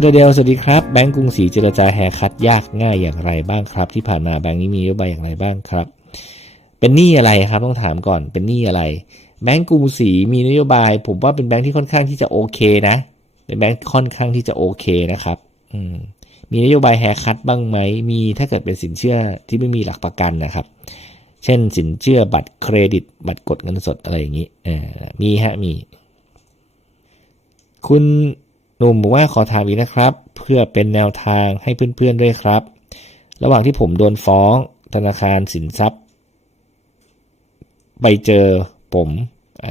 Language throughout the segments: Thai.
คุณอเดลสวัสดีครับแบงก์กรุงศรีเจรจาแฮคัดยากง่ายอย่างไรบ้างครับ ที่ผ่านมาแบงก์นี้มีนโยบายอย่างไรบ้างครับ เป็นหนี้อะไรครับต้องถามก่อนเป็นหนี้อะไร แบงก์กรุงศรีมีนโยบาย ผมว่าเป็นแบงก์ที่ค่อนข้างที่จะโอเคนะเป็นแบงก์ค่อนข้างที่จะโอเคนะครับ อืมมีนโยบายแฮคัดบ้างไหม มีถ้าเกิดเป็นสินเชื่อที่ไม่มีหลักประกันนะครับ เช่นสินเชื่อบัตรเครดิต บัตรกดเงินสดอะไรอย่างนี้มีฮะมี คุณ หนุ่มบอกว่าขอถามอีกนะครับ เพื่อเป็นแนวทางให้เพื่อนๆด้วยครับ ระหว่างที่ผมโดนฟ้องธนาคารสินทรัพย์ ไปเจอผมอ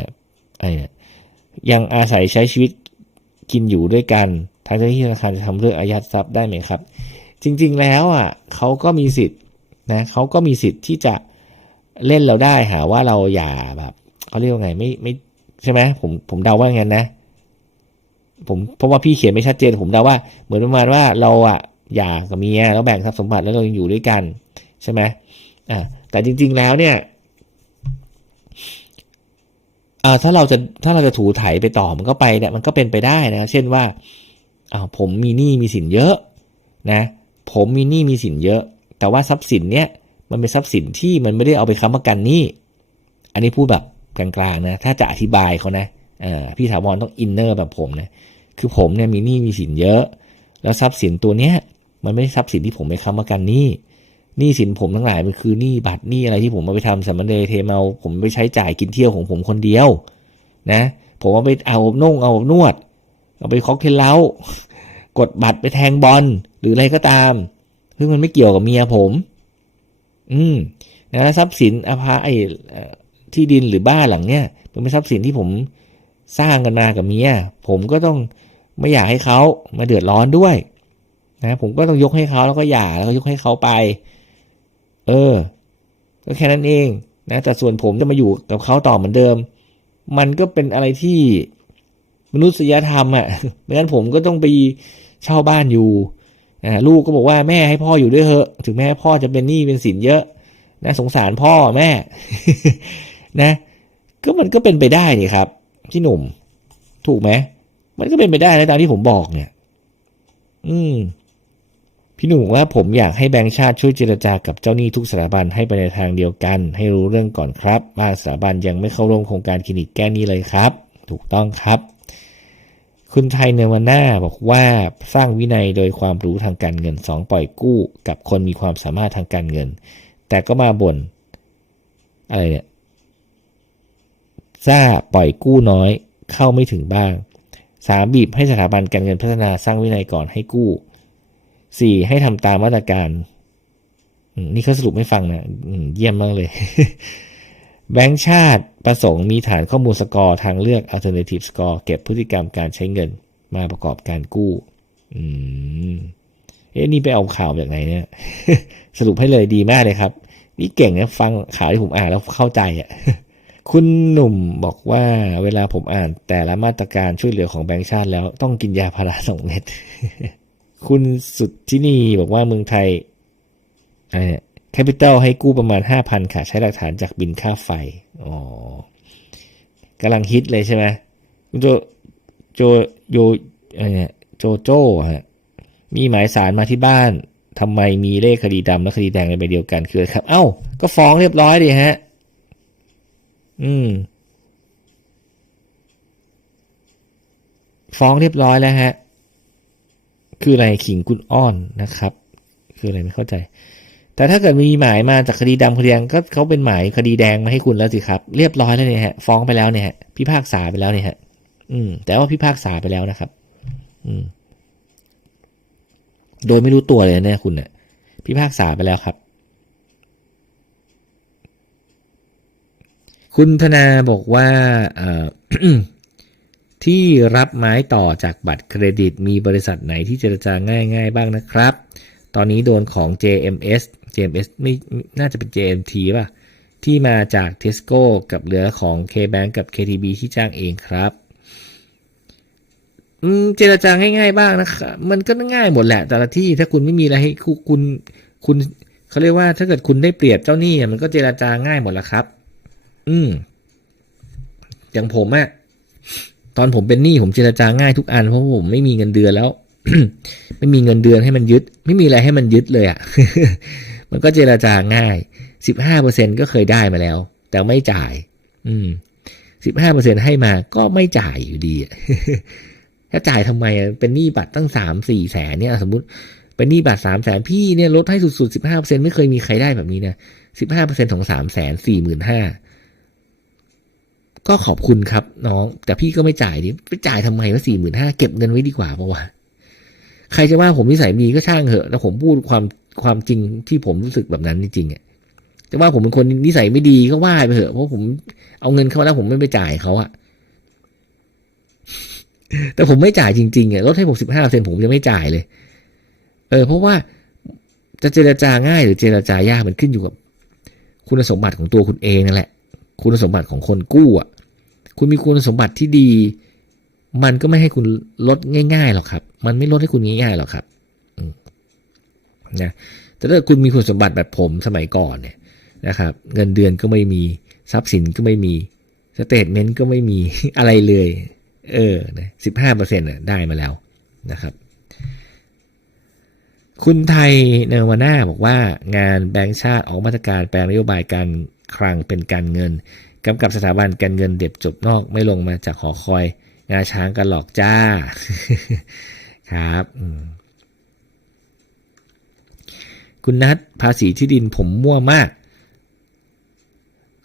อยังอาศัยใช้ชีวิตกินอยู่ด้วยกันทางเจ้าหน้าที่ธนาคารจะทำเรื่องอายัดทรัพย์ได้ไหมครับ จริงๆแล้วอะเขาก็มีสิทธิ์นะเขาก็มีสิทธิ์ที่จะเล่นเราได้หาว่าเราอย่าแบบเขาเรียกว่าไงไม่ไม่ใช่ไหมผมผมเดาว่างั้นนะ ผมเพราะว่าพี่เขียนไม่ชัดเจนผมเดาว่า เหมือนประมาณว่าเราอะหย่ากกับเมียแล้วแบ่งทรัพย์สมบัติแล้วเรายังอยู่ด้วยกัน ใช่ไหมอ่าแต่จริง ๆแล้วเนี่ยอ่าถ้าเราจะถ้าเราจะถูไถไปต่อมันก็ไปเนี่ยมันก็เป็นไปได้นะ เช่นว่าอ่าผมมีหนี้มีสินเยอะนะ ผมมีหนี้มีสินเยอะ แต่ว่าทรัพย์สินเนี่ยมันเป็นทรัพย์สินที่มันไม่ได้เอาไปค้ำประกันหนี้ อันนี้พูดแบบกลางๆนะ ถ้าจะอธิบายเขานะ พี่ถาวรต้องอินเนอร์แบบผมนะคือผมเนี่ยมีหนี้มีสินเยอะ แล้วทรัพย์สินตัวเนี้ย มันไม่ใช่ทรัพย์สินที่ผมไปค้ำประกันหนี้หนี้สินผมทั้งหลายมันคือหนี้บัตรหนี้อะไรที่ผมเอาไปทำสมนเดเทเมา ผมไปใช้จ่ายกินเที่ยวของผมคนเดียว นะ ผมเอาไปเอาอบนุ่งเอาอบนวด เอาไปค็อกเทลเล้ากดบัตรไปแทงบอลหรืออะไรก็ตามซึ่งมันไม่เกี่ยวกับเมียผม อืมนะทรัพย์สินอภาไอเอ่อที่ดินหรือบ้านหลังเนี้ยมันเป็นทรัพย์สินที่ผม สร้างกันมากับเมียผมก็ต้องไม่อยากให้เขามาเดือดร้อนด้วย นะผมก็ต้องยกให้เขาแล้วก็หย่าแล้วก็ยกให้เขาไป เออ ก็แค่นั้นเองนะแต่ส่วนผมจะมาอยู่กับเขาต่อเหมือนเดิม มันก็เป็นอะไรที่มนุษยธรรมอะ่ะไม่งั้นผมก็ต้องไปเช่าบ้านอยู่อ่าลูกก็บอกว่าแม่ให้พ่ออยู่ด้วยเถอะ ถึงแม้พ่อจะเป็นหนี้เป็นสินเยอะ นะ สงสารพ่อแม่ นะ ก็มันก็เป็นไปได้นี่ครับ พี่หนุ่ม ถูกไหมมันก็เป็นไปได้นะตามที่ผมบอกเนี่ย อืม พี่หนุ่มว่าผมอยากให้แบงก์ชาติช่วยเจรจากับเจ้าหนี้ทุกสถาบันให้ไปในทางเดียวกัน ให้รู้เรื่องก่อนครับบางสถาบันยังไม่เข้าร่วมโครงการคลินิกแก้หนี้เลยครับ ถูกต้องครับ คุณไทยเนวาน่าบอกว่าสร้างวินัยโดยความรู้ทางการเงินสองปล่อยกู้ กับคนมีความสามารถทางการเงิน แต่ก็มาบ่นอะไรเนี่ย ซ่าปล่อยกู้น้อยเข้าไม่ถึงบ้างสามบีบให้สถาบันการเงินพัฒนาสร้างวินัยก่อนให้กู้สี่ให้ทำตามมาตรการ นี่เขาสรุปให้ฟังนะเยี่ยมมากเลย แบงก์ชาติประสงค์มีฐานข้อมูลสกอร์ทางเลือก alternative score เก็บพฤติกรรมการใช้เงินมาประกอบการกู้ อืม เอ๊ะนี่ไปเอาข่าวแบบไหนเนี่ย สรุปให้เลยดีมากเลยครับ นี่เก่งนะฟังข่าวที่ผมอ่านแล้วเข้าใจอะ คุณหนุ่มบอกว่าเวลาผมอ่านแต่ละมาตรการช่วยเหลือของแบงก์ชาติแล้วต้องกินยาพาราสองเม็ด คุณสุดที่นี่บอกว่าเมืองไทยไรเนี่ยแคปิตอลให้กู้ประมาณห้าพันค่ะ ใช้หลักฐานจากบินค่าไฟ อ๋อกำลังฮิตเลยใช่ไหมคุณโจโจโยอะไรเนี่ยโจโจ้ฮะมีหมายสารมาที่บ้านทำไมมีเลขคดีดำและคดีแดงในใบเดียวกันคือครับ เอ้า ก็ฟ้องเรียบร้อยดีฮะ ฟ้องเรียบร้อยแล้วฮะ คืออะไรขิงคุณอ้อนนะครับ คืออะไรไม่เข้าใจ แต่ถ้าเกิดมีหมายมาจากคดีดำคดีแดงก็เขาเป็นหมายคดีแดงมาให้คุณแล้วสิครับ เรียบร้อยแล้วเนี่ยฮะ ฟ้องไปแล้วเนี่ยฮะ พิพากษาไปแล้วเนี่ยฮะ อืม แต่ว่าพิพากษาไปแล้วนะครับ อืม โดยไม่รู้ตัวเลยนะเนี่ยคุณเนี่ยพิพากษาไปแล้วครับ คุณธนาบอกว่าที่รับไม้ต่อจากบัตรเครดิต มีบริษัทไหนที่เจรจาง่ายๆบ้างนะครับ ตอนนี้โดนของ JMS JMS ไม่น่าจะเป็น JMT ป่ะ ที่มาจาก Tesco กับเหลือของ KBank กับ KTB ที่จ้างเองครับเจรจาง่ายๆบ้างนะครับมันก็ง่ายหมดแหละ แต่ละที่ถ้าคุณไม่มีอะไรให้คุณคุณเขาเรียกว่าถ้าเกิดคุณได้เปรียบเจ้าหนี้มันก็เจรจาง่ายหมดแล้วครับ อืมอย่างผมอะตอนผมเป็นหนี้ผมเจรจาง่ายทุกอันเพราะผมไม่มีเงินเดือนแล้ว ไม่มีเงินเดือนให้มันยึด ไม่มีอะไรให้มันยึดเลยอะ่ะมันก็เจรจาง่ายสิบห้าเปอร์เซ็นก็เคยได้มาแล้ว แต่ไม่จ่าย อืมสิบห้าเปอร์เซ็นให้มาก็ไม่จ่ายอยู่ดีถ้าจ่ายทำไมอะเป็นหนี้บัตรตั้งสามสี่แสนเนี่ย สมมติเป็นหนี้บัตรสามแสนพี่เนี่ยลดให้สุดๆสิบห้าเปอร์เซ็นไม่เคยมีใครได้แบบนี้นะสิบห้าเปอร์เซ็นของสามแสนสี่หมื่นห้า ก็ขอบคุณครับน้อง แต่พี่ก็ไม่จ่ายดิไปจ่ายทำไมว่าสี่หมื่นห้าเก็บเงินไว้ดีกว่าเพราะว่า ใครจะว่าผมนิสัยมีก็ช่างเถอะแต่ผมพูดความความจริงที่ผมรู้สึกแบบนั้นจริงๆอะจะว่าผมเป็นคนนิสัยไม่ดีก็ว่าไปเถอะเพราะผมเอาเงินเข้ามาแล้วผมไม่ไปจ่ายเขาอะแต่ผมไม่จ่ายจริงๆอะลดให้ผมสิบห้าเซนผมจะไม่จ่ายเลย เออ เพราะว่าจะเจรจาง่ายหรือเจรจายากมันขึ้นอยู่กับ คุณสมบัติของตัวคุณเองนั่นแหละ คุณสมบัติของคนกู้อะ คุณมีคุณสมบัติที่ดี มันก็ไม่ให้คุณลดง่ายๆหรอกครับ มันไม่ลดให้คุณง่ายๆหรอกครับนะแต่ถ้าคุณมีคุณสมบัติแบบผมสมัยก่อนเนี่ยนะครับ เงินเดือนก็ไม่มีทรัพย์สินก็ไม่มีสเตทเมนต์ก็ไม่มีอะไรเลย เออสิบห้าเปอร์เซ็นต์ได้มาแล้วนะครับ คุณไทยเนวาน่าบอกว่างานแบงก์ชาติออกมาตรการแปลนโยบายการคลังเป็นการเงิน กำกับสถาบันการเงินเด็บจบนอกไม่ลงมาจากหอคอย งาช้างกันหลอกจ้า ครับคุณนัทภาษีที่ดินผมมั่วมาก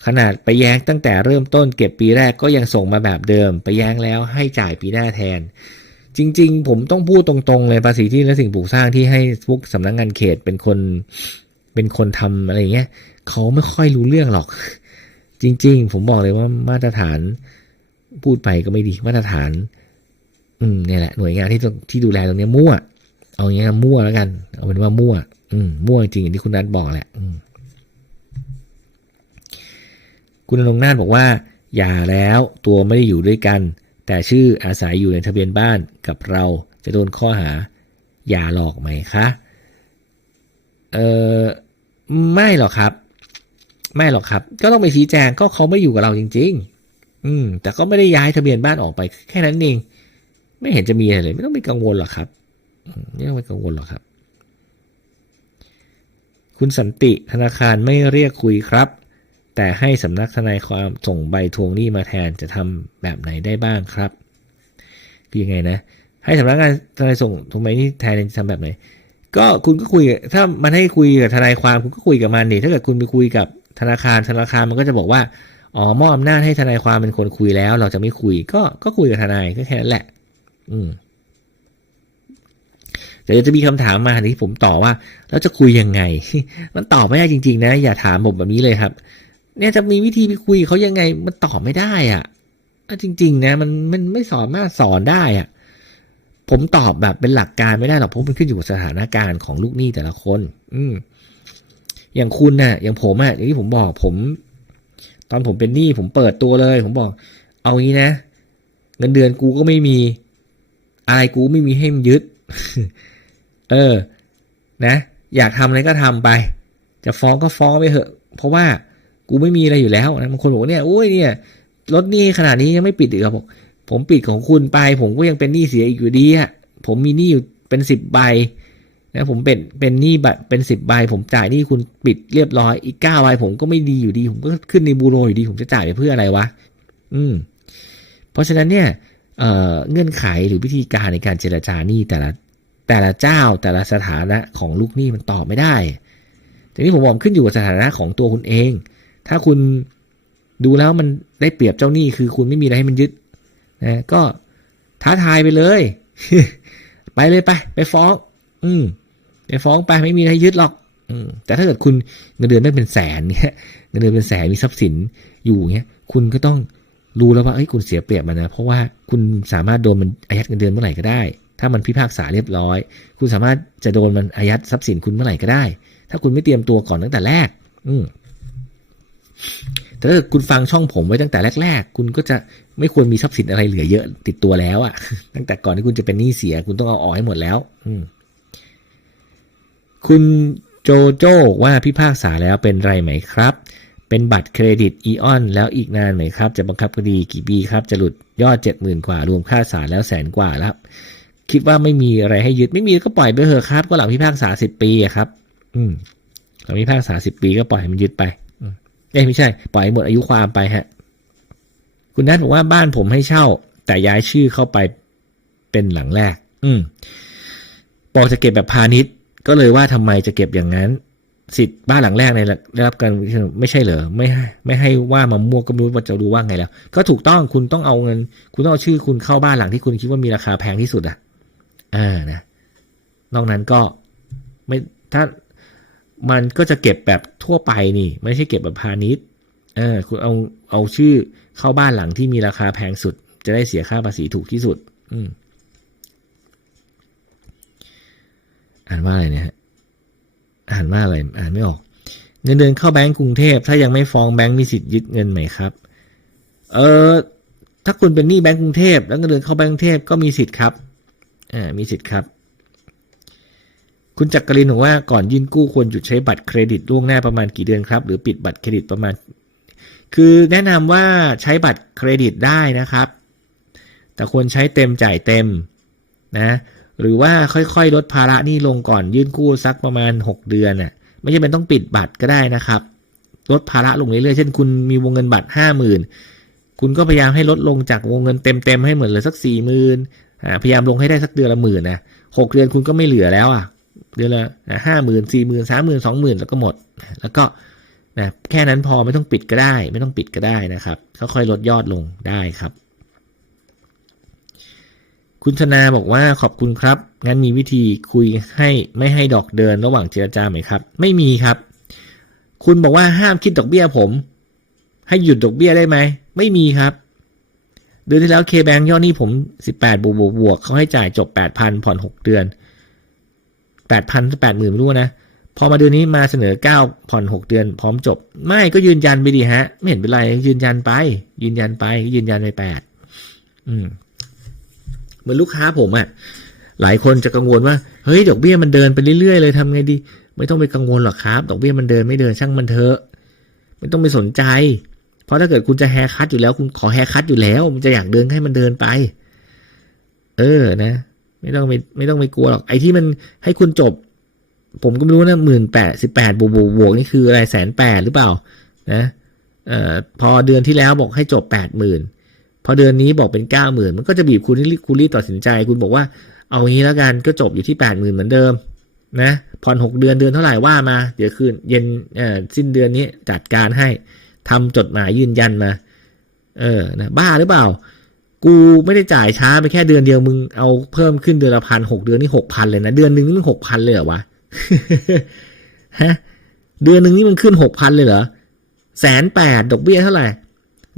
ขนาดไปแย้งตั้งแต่เริ่มต้นเก็บปีแรกก็ยังส่งมาแบบเดิม ไปแย้งแล้วให้จ่ายปีหน้าแทน จริง ๆ ผมต้องพูดตรงๆ เลยภาษีที่และสิ่งปลูกสร้างที่ให้พวกสำนักงงานเขตเป็นคนเป็นคนทำอะไรเงี้ยเขาไม่ค่อยรู้เรื่องหรอก จริง ๆ ผมบอกเลยว่ามาตรฐานพูดไปก็ไม่ดีมาตรฐาน อืมเนี่ยแหละหน่วยงานที่ต้องที่ดูแลตรงนี้มั่ว เอาอย่างเงี้ยมั่วแล้วกัน เอาเป็นว่ามั่ว อืมมั่วจริงอย่างที่คุณนัทบอกแหละ อืมคุณอนงนาถบอกว่าอย่าแล้วตัวไม่ได้อยู่ด้วยกัน แต่ชื่ออาศัยอยู่ในทะเบียนบ้านกับเราจะโดนข้อหา อย่าหลอกไหมคะ เออไม่หรอกครับ ไม่หรอกครับ ก็ต้องไปชี้แจงก็เขาไม่อยู่กับเราจริง ๆ อืม แต่ก็ไม่ได้ย้ายทะเบียนบ้านออกไป แค่นั้นเอง ไม่เห็นจะมีอะไรเลย ไม่ต้องไปกังวลหรอกครับไม่ต้องไปกังวลหรอกครับ คุณสันติธนาคารไม่เรียกคุยครับ แต่ให้สำนักทนายความส่งใบทวงหนี้มาแทนจะทำแบบไหนได้บ้างครับคือยังไงนะ ให้สำนักงานทนายส่งทวงหนี้แทนจะทำแบบไหนก็คุณก็คุยถ้ามันให้คุยกับทนายความคุณก็คุยกับมันนี่ถ้าเกิดคุณไปคุยกับ ธนาคารธนาคารมันก็จะบอกว่าอ๋อมอบอำนาจให้ทนายความเป็นคนคุยแล้ว เราจะไม่คุยก็ก็คุยกับทนายก็แค่นั้นแหละ อืมเดี๋ยวจะมีคำถามมาที่ผมตอบว่าแล้วจะคุยยังไง มันตอบไม่ได้จริง ๆ นะ อย่าถามผมแบบนี้เลยครับ เนี่ยจะมีวิธีไปคุยเขายังไง มันตอบไม่ได้อะอะจริง ๆ นะ มันมันไม่สามารถสอนได้อะ ผมตอบแบบเป็นหลักการไม่ได้หรอกเพราะมันขึ้นอยู่กับสถานการณ์ของลูกหนี้แต่ละคน อืม อย่างคุณน่ะ อย่างผมอะอย่างที่ผมบอกผม ตอนผมเป็นหนี้ผมเปิดตัวเลย ผมบอก เอางี้นะ เงินเดือนกูก็ไม่มีอะไรกูไม่มีให้มันยึด เออ นะ อยากทำอะไรก็ทำไป จะฟ้องก็ฟ้องไปเถอะ เพราะว่ากูไม่มีอะไรอยู่แล้วนะบางคนบอกเนี่ยโอ้ยเนี่ยรถหนี้ขนาดนี้ยังไม่ปิดอีกครับผมผมปิดของคุณไป ผมก็ยังเป็นหนี้เสียอีกอยู่ดีอะผมมีหนี้อยู่เป็นสิบใบ นะผมเป็นเป็นหนี้แบบเป็นสิบใบผมจ่ายหนี้คุณปิดเรียบร้อยอีกเก้าใบผมก็ไม่ดีอยู่ดี ผมก็ขึ้นในบูโรอยู่ดี ผมจะจ่ายไปเพื่ออะไรวะ อืม เพราะฉะนั้นเนี่ยเอ่อเงื่อนไขหรือวิธีการในการเจรจาหนี้แต่ละแต่ละเจ้าแต่ละสถานะของลูกหนี้มันตอบไม่ได้ทีนี้ผมบอกขึ้นอยู่กับสถานะของตัวคุณเอง ถ้าคุณดูแล้วมันได้เปรียบเจ้าหนี้คือคุณไม่มีอะไรให้มันยึดนะก็ท้าทายไปเลย ไปเลยไป ไปฟ้อง อืม ไปฟ้องไปไม่มีอะไรยึดหรอกแต่ถ้าเกิดคุณเงินเดือนไม่เป็นแสนเนี่ยเงินเดือนเป็นแสนมีทรัพย์สินอยู่เงี้ยคุณก็ต้องรู้แล้วว่าเอ้ยคุณเสียเปรียบมันนะ เพราะว่าคุณสามารถโดนมันอายัดเงินเดือนเมื่อไหร่ก็ได้ ถ้ามันพิพากษาเรียบร้อย คุณสามารถจะโดนมันอายัดทรัพย์สินคุณเมื่อไหร่ก็ได้ ถ้าคุณไม่เตรียมตัวก่อนตั้งแต่แรก อืแต่ถ้าคุณฟังช่องผมไว้ตั้งแต่แรก ๆ คุณก็จะไม่ควรมีทรัพย์สินอะไรเหลือเยอะติดตัวแล้วอะ่ะตั้งแต่ก่อนที่คุณจะเป็นหนี้เสีย คุณต้องเอาออกให้หมดแล้ว อืม คุณโจโจ้ว่าพิพากษาแล้วเป็นไรไหมครับ เป็นบัตรเครดิตอีออนแล้วอีกนานไหมครับ จะบังคับคดีกี่ปีครับ จะหลุดยอดเจ็ดหมื่นกว่ารวมค่าศาลแล้วแสนกว่าแล้วคิดว่าไม่มีอะไรให้ยึดไม่มีก็ปล่อยไปเถอะครับ ก็หลังพิพากษาสิบปีครับ อืมหลังพิพากษาสิบปีก็ปล่อยให้มันยึดไปเอ้ยไม่ใช่ ปล่อยหหมดอายุความไปฮะ คุณนัทบอกว่าบ้านผมให้เช่า แต่ย้ายชื่อเข้าไปเป็นหลังแรก อืมบอกจะเก็บแบบพาณิชย์ ก็เลยว่าทำไมจะเก็บอย่างนั้น สิทธิ์บ้านหลังแรกในได้รับการไม่ใช่เหรอไม่ให้ไม่ให้ว่ามามั่วก็ไม่รู้ว่าจะรู้ว่าไงแล้ว ก็ถูกต้องคุณต้องเอาเงิน คุณต้องเอาชื่อคุณเข้าบ้านหลังที่คุณคิดว่ามีราคาแพงที่สุดอะอ่านะนอกนั้นก็ไม่ถ้ามันก็จะเก็บแบบทั่วไปนี่ ไม่ใช่เก็บแบบพาณิชย์เออคุณเอาเอาชื่อเข้าบ้านหลังที่มีราคาแพงสุด จะได้เสียค่าภาษีถูกที่สุด อืม อ่านว่าอะไรเนี่ยฮะอ่านว่าอะไรอ่านไม่ออก เงินเดือนเข้าแบงก์กรุงเทพถ้ายังไม่ฟ้องแบงก์มีสิทธิ์ยึดเงินไหมครับ เออถ้าคุณเป็นหนี้แบงก์กรุงเทพแล้วเงินเดือนเข้าแบงก์กรุงเทพก็มีสิทธิ์ครับอ่ามีสิทธิ์ครับคุณจักรินบอกว่าก่อนยื่นกู้ควรหยุดใช้บัตรเครดิตล่วงหน้าประมาณกี่เดือนครับ หรือปิดบัตรเครดิตประมาณ คือแนะนำว่าใช้บัตรเครดิตได้นะครับ แต่ควรใช้เต็มจ่ายเต็มนะ หรือว่าค่อยๆ ลดภาระหนี้ลงก่อนยื่นกู้สักประมาณ 6 เดือนน่ะไม่จำเป็นต้องปิดบัตรก็ได้นะครับ ลดภาระลงเรื่อยๆเช่นคุณมีวงเงินบัตรห้าหมื่นคุณก็พยายามให้ลดลงจากวงเงินเต็มๆให้เหมือนเหลือสักสี่หมื่นพยายามลงให้ได้สักเดือนละหมื่นนะหกเดือนคุณก็ไม่เหลือแล้วอะเดือนละห้าหมื่นสี่หมื่นสามหมื่นสองหมื่นแล้วก็หมด แล้วก็นะแค่นั้นพอไม่ต้องปิดก็ได้ ไม่ต้องปิดก็ได้นะครับค่อยๆลดยอดลงได้ครับ คุณธนาบอกว่าขอบคุณครับ งั้นมีวิธีคุยให้ไม่ให้ดอกเดินระหว่างเจรจาไหมครับ ไม่มีครับ คุณบอกว่าห้ามคิดดอกเบี้ยผม ให้หยุดดอกเบี้ยได้ไหม ไม่มีครับเดือนที่แล้วเคแบงยอดนี้ผมสิบแปดบวกบวกบวกเขาให้จ่ายจบแปดพันผ่อนหกเดือนแปดพันแปดหมื่นไม่รู้นะ พอมาเดือนนี้มาเสนอเก้าผ่อนหกเดือน พร้อมจบ ไม่ก็ยืนยันไปดีฮะ ไม่เห็นเป็นไร ยืนยันไป ยืนยันไป ยืนยันไปแปดอืม เหมือนลูกค้าผมอะ่ะหลายคนจะกังวลว่าเฮ้ยดอกเบี้ยมันเดินไปเรื่อยๆเลยทำไงดี ไม่ต้องไปกังวลหรอกครับ ดอกเบี้ยมันเดินไม่เดินช่างมันเถอะไม่ต้องไปสนใจ เพราะถ้าเกิดคุณจะแฮร์คัตอยู่แล้วคุณขอแฮร์คัตอยู่แล้ว มันจะอยากเดินให้มันเดินไป เออนะ ไม่ต้องไปไม่ต้องไปกลัวหรอกไอ้ที่มันให้คุณจบ ผมก็ไม่รู้นะหมื่นแปดสิบแปดบวกบวกบวกนี่คืออะไรแสนแปดหรือเปล่า นะเอ่อพอเดือนที่แล้วบอกให้จบแปดหมื่น พอเดือนนี้บอกเป็นเก้าหมื่นมันก็จะบีบคุณคุณรีบตัดสินใจ คุณบอกว่าเอางี้แล้วกันก็จบอยู่ที่แปดหมื่นเหมือนเดิมนะผ่อนหกเดือนเดือนเท่าไหร่ว่ามา เดี๋ยวคืนเย็นเอ่อสิ้นเดือนนี้จัดการให้ทำจดหมายยืนยันมา เออนะบ้าหรือเปล่า กูไม่ได้จ่ายช้าไปแค่เดือนเดียวมึงเอาเพิ่มขึ้นเดือนละพันหกเดือนนี่หกพันเลยนะเดือนหนึ่งนี่มันหกพันเลยเหรอวะฮะเดือนหนึ่งนี่มันขึ้นหกพันเลยเหรอแสนแปดดอกเบี้ยเท่าไหร่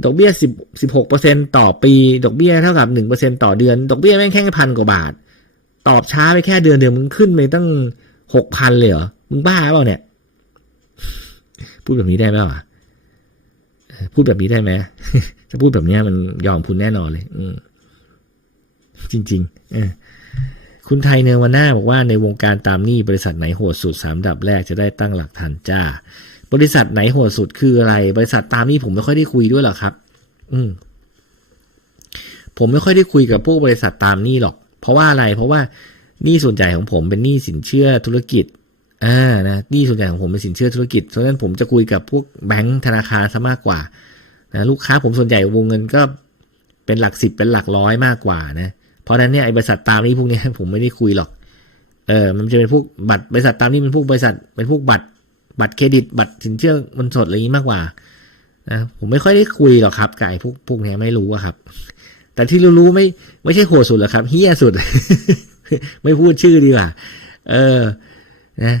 ดอกเบี้ยสิบสิบหกเปอร์เซ็นต่อปี ดอกเบี้ยเท่ากับหนึ่งเปอร์เซ็นต่อเดือน ดอกเบี้ยแม่งแค่พันกว่าบาท ตอบช้าไปแค่เดือนเดียวมึงขึ้นไปตั้งหกพันเลยเหรอ มึงบ้าเปล่าเนี่ย พูดแบบนี้ได้ไหมวะพูดแบบนี้ได้ไหมถ้าพูดแบบนี้มันยอมคุณแน่นอนเลย อืจริงๆเออคุณไทยเนวาน่าบอกว่าในวงการตามหนี้บริษัทไหนโหดสุดสามดับแรกจะได้ตั้งหลักทันจ้า บริษัทไหนโหดสุดคืออะไร บริษัทตามนี้ผมไม่ค่อยได้คุยด้วยหรอกครับ อืม ผมไม่ค่อยได้คุยกับพวกบริษัทตามนี้หรอก เพราะว่าอะไร เพราะว่านี้ส่วนใหญ่ของผมเป็นหนี้สินเชื่อธุรกิจ อ่า นะหนี้ส่วนใหญ่ของผมเป็นสินเชื่อธุรกิจ เพราะฉะนั้นผมจะคุยกับพวกแบงก์ธนาคารซะมากกว่า นะ ลูกค้าผมส่วนใหญ่วงเงินก็เป็นหลักสิบเป็นหลักร้อยมากกว่านะ เพราะฉะนั้นเนี่ยไอ้บริษัทตามนี้พวกนี้ผมไม่ได้คุยหรอก เออ มันจะเป็นพวกบัตรบริษัทตามนี้เป็นพวกบริษัทเป็นพวกบัตร บัตรเครดิต บัตรสินเชื่อเงินสดอะไรอย่างนี้มากกว่านะผมไม่ค่อยได้คุยหรอกครับกับไอ้พวกพวกเนี้ยไม่รู้อะครับ แต่ที่รู้ๆไม่ไม่ใช่โหดสุดหรอกครับเฮี้ยสุด ไม่พูดชื่อดีกว่า เออ นะ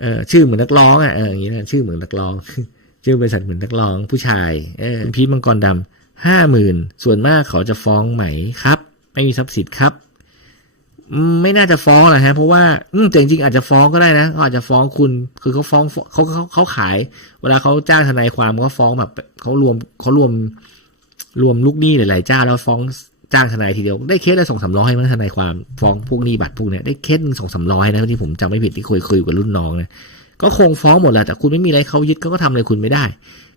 เออชื่อเหมือนนักร้องอะเอออย่างนี้นะชื่อเหมือนนักร้องชื่อบริษัทเหมือนนักร้องผู้ชายเออพีทมังกรดำห้าหมื่นส่วนมากเขาจะฟ้องไหมครับ ไม่มีทรัพย์สินครับ ไม่น่าจะฟ้องแหละฮะเพราะว่าอืมแต่จริงๆอาจจะฟ้องก็ได้นะเขาอาจจะฟ้องคุณ คือเขาฟ้องเขาเขาเขาขาย เวลาเขาจ้างทนายความเขาฟ้องแบบเขารวมเขารวมรวมลูกหนี้หลายๆเจ้าแล้วฟ้องจ้างทนายทีเดียวได้เคสละสองสามร้อยมั้งทนายความฟ้องพวกหนี้บัตรพวกเนี้ยได้เคสหนึ่งสองสามร้อยนะที่ผมจำไม่ผิดที่เคยคุยกับรุ่นน้องนะก็คงฟ้องหมดแหละแต่คุณไม่มีอะไรเขายึดเขาก็ทำอะไรคุณไม่ได้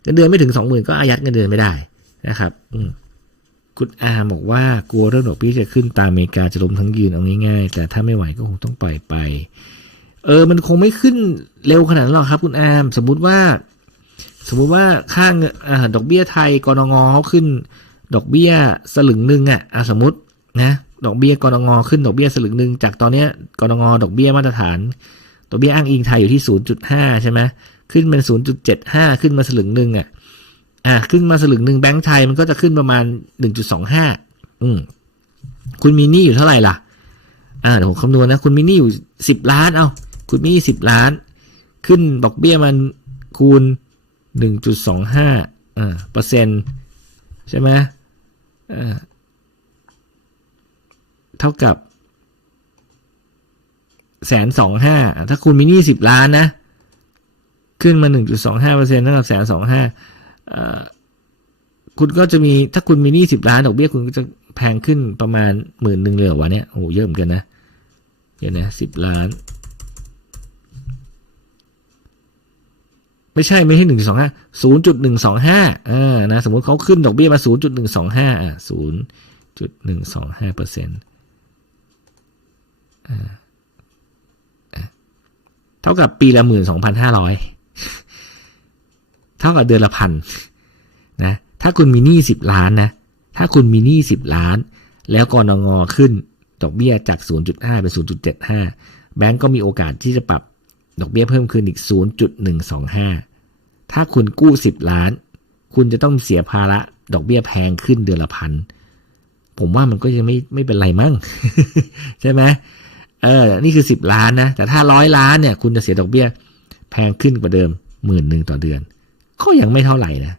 เงินเดือนไม่ถึงสองหมื่นก็อายัดเงินเดือนไม่ได้นะครับ อืม คุณอาบอกว่ากลัวเรื่องดอกเบี้ยจะขึ้นตามอเมริกาจะล้มทั้งยืนเอาง่ายๆ แต่ถ้าไม่ไหวก็คงต้องปล่อยไป เออ มันคงไม่ขึ้นเร็วขนาดนั้นหรอกครับ คุณอามสมมุติว่า สมมุติว่าค่าเงินอ่าดอกเบี้ยไทยกรงเขาขึ้น ดอกเบี้ยสลึงหนึ่งอะอะสมมตินะดอกเบี้ยกรงขึ้นดอกเบี้ยสลึงหนึ่งจากตอนเนี้ยกรงดอกเบี้ยมาตรฐาน ดอกเบี้ยอ้างอิงไทยอยู่ที่0.5ใช่ไหมขึ้นเป็น0.75ขึ้นมาสลึงหนึ่งอะ อะขึ้นมาสลึงหนึ่งแบงก์ไทยมันก็จะขึ้นประมาณ1.25อืมคุณมีหนี้อยู่เท่าไหร่ล่ะ อ่าเดี๋ยวผมคำนวณนะ คุณมีหนี้อยู่10ล้าน เอาคุณมีหนี้10ล้าน ขึ้นดอกเบี้ยมันคูณ1.25อ่าเปอร์เซ็นต์ใช่ไหมอ่าเท่ากับแสนสองห้าถ้าคุณมีหนี้สิบล้านนะ ขึ้นมาหนึ่งจุดสองห้าเปอร์เซ็นต์เท่ากับแสนสองห้า คุณก็จะมีถ้าคุณมีหนี้สิบล้านดอกเบี้ยคุณก็จะแพงขึ้นประมาณหมื่นหนึ่งเลยเหรอวะเนี่ยโอ้โหเยอะเหมือนกันนะเดี๋ยวนะสิบล้าน ไม่ใช่ไม่ใช่หนึ่งสองห้าศูนย์จุดหนึ่งสองห้าอ่านะสมมติเขาขึ้นดอกเบี้ยมาศูนย์จุดหนึ่งสองห้าอ่าศูนย์จุดหนึ่งสองห้าเปอร์เซ็นต์เท่ากับปีละหมื่นสองพันห้าร้อย เท่ากับเดือนละพันนะ ถ้าคุณมีหนี้สิบล้านนะ ถ้าคุณมีหนี้สิบล้าน แล้วกรงงขึ้นดอกเบี้ยจาก 0.5 เป็น 0.75 แบงก์ก็มีโอกาสที่จะปรับดอกเบี้ยเพิ่มขึ้นอีก 0.125 ถ้าคุณกู้ 10 ล้าน คุณจะต้องเสียภาระดอกเบี้ยแพงขึ้นเดือนละพัน ผมว่ามันก็ยังไม่ไม่เป็นไรมั้งใช่ไหมเออ นี่คือ 10 ล้านนะ แต่ถ้าร้อยล้านเนี่ย คุณจะเสียดอกเบี้ยแพงขึ้นกว่าเดิมหมื่นหนึ่งต่อเดือน ก็ยังไม่เท่าไหร่นะ